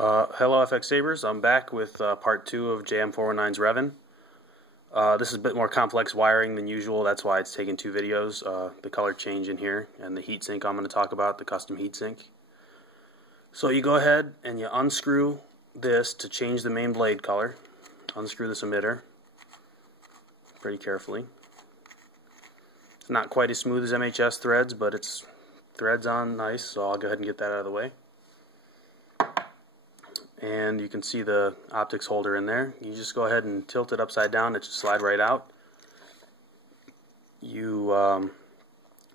Hello FX Sabers, I'm back with part 2 of JM419's Revan. This is a bit more complex wiring than usual, that's why it's taken 2 videos. The color change in here and the heatsink I'm going to talk about, the custom heatsink. So you go ahead and you unscrew this to change the main blade color. Unscrew this emitter pretty carefully. It's not quite as smooth as MHS threads, but it's threads on nice, so I'll go ahead and get that out of the way. And you can see the optics holder in there. You just go ahead and tilt it upside down, it should slide right out. You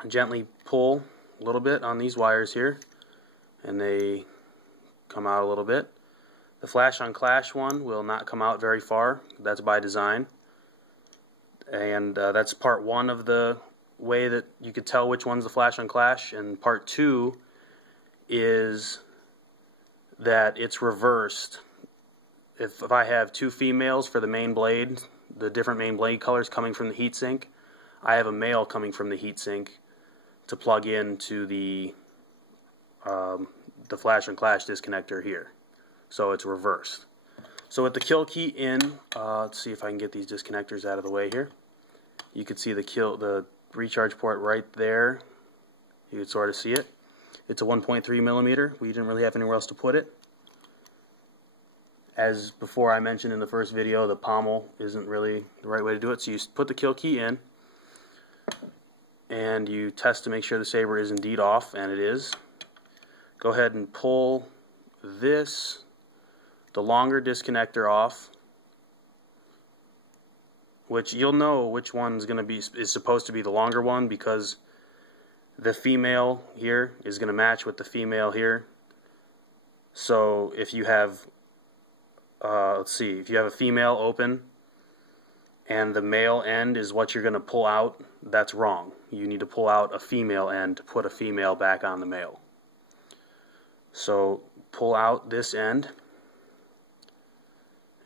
gently pull a little bit on these wires here, and they come out a little bit. The flash on clash one will not come out very far, that's by design. And that's part 1 of the way that you could tell which one's the flash on clash, and part 2 is that it's reversed. If I have 2 females for the main blade, the different main blade colors coming from the heatsink, I have a male coming from the heatsink to plug into the flash and clash disconnector here. So it's reversed. So with the kill key in, let's see if I can get these disconnectors out of the way here. You can see the recharge port right there. You can sort of see it. It's a 1.3 millimeter. We didn't really have anywhere else to put it. As before I mentioned in the first video, the pommel isn't really the right way to do it. So you put the kill key in, and you test to make sure the saber is indeed off, and it is. Go ahead and pull the longer disconnector off, which you'll know which one's is supposed to be the longer one, because the female here is going to match with the female here. So if you have, if you have a female open and the male end is what you're going to pull out, that's wrong. You need to pull out a female end to put a female back on the male. So pull out this end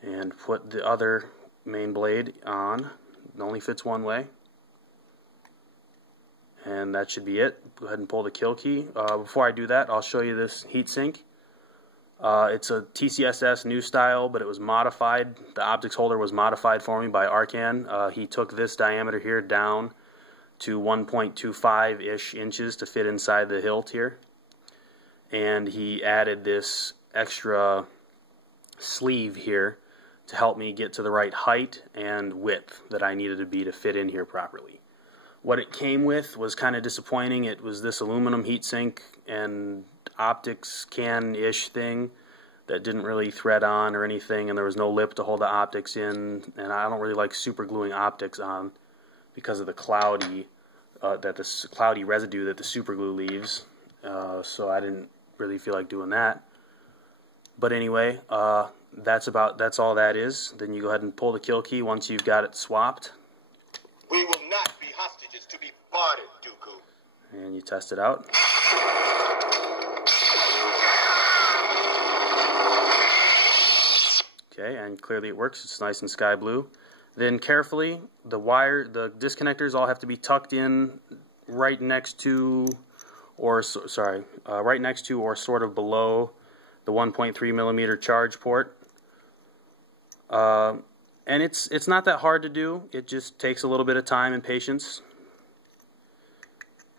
and put the other main blade on. It only fits one way. And that should be it. Go ahead and pull the kill key. Before I do that, I'll show you this heatsink. It's a TCSS new style, but it was modified. The optics holder was modified for me by Arcan. He took this diameter here down to 1.25-ish inches to fit inside the hilt here. And he added this extra sleeve here to help me get to the right height and width that I needed to be to fit in here properly. What it came with was kind of disappointing. It was this aluminum heatsink and optics can-ish thing that didn't really thread on or anything, and there was no lip to hold the optics in, and I don't really like super gluing optics on because of the cloudy residue that the super glue leaves, so I didn't really feel like doing that. But anyway, that's all that is. Then you go ahead and pull the kill key once you've got it swapped. We will not be hostages to be bartered, Dooku. And you test it out. Okay, and clearly it works. It's nice and sky blue. Then carefully, the disconnectors all have to be tucked in right next to, or sort of below the 1.3 millimeter charge port. And it's not that hard to do. It just takes a little bit of time and patience.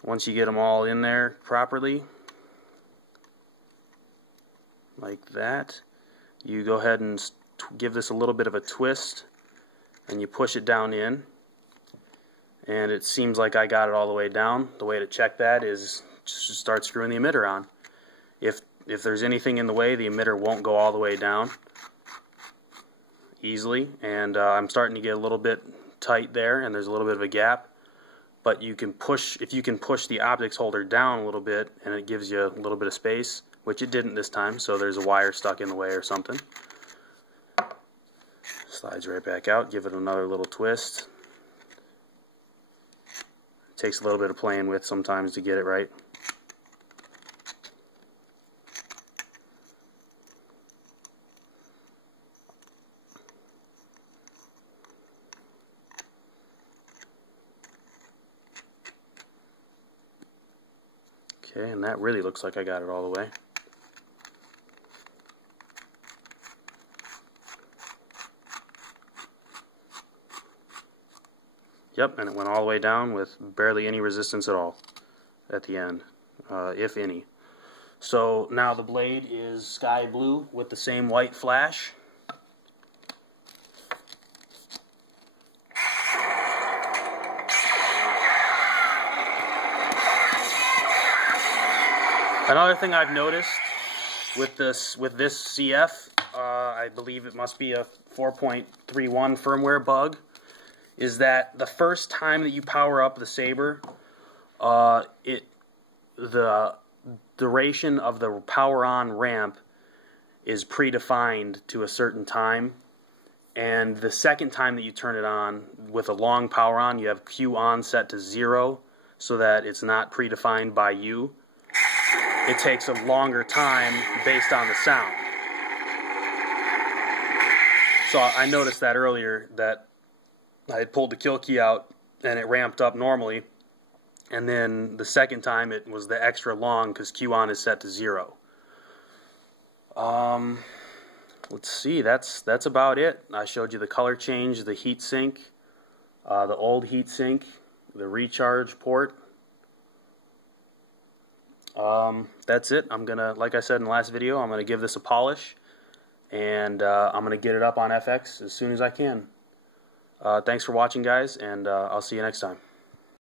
Once you get them all in there properly, like that, you go ahead and give this a little bit of a twist, and you push it down in. And it seems like I got it all the way down. The way to check that is just start screwing the emitter on. If there's anything in the way, the emitter won't go all the way down easily, and I'm starting to get a little bit tight there, and there's a little bit of a gap, but you can push, if you can push the optics holder down a little bit, and it gives you a little bit of space, which it didn't this time, so there's a wire stuck in the way or something. Slides right back out. Give it another little twist. It takes a little bit of playing with sometimes to get it right. Okay, and that really looks like I got it all the way. Yep, and it went all the way down with barely any resistance at all at the end, if any. So now the blade is sky blue with the same white flash. Another thing I've noticed with this CF, I believe it must be a 4.31 firmware bug, is that the first time that you power up the saber, the duration of the power on ramp is predefined to a certain time, and the second time that you turn it on with a long power on, you have Q on set to 0 so that it's not predefined by you. It takes a longer time based on the sound. So I noticed that earlier, that I had pulled the kill key out and it ramped up normally, and then the second time it was the extra long because Q on is set to 0. Let's see, that's about it. I showed you the color change, the heat sink, the old heat sink, the recharge port. That's it. I'm gonna, like I said in the last video, I'm gonna give this a polish, and I'm gonna get it up on FX as soon as I can. Thanks for watching, guys, and I'll see you next time.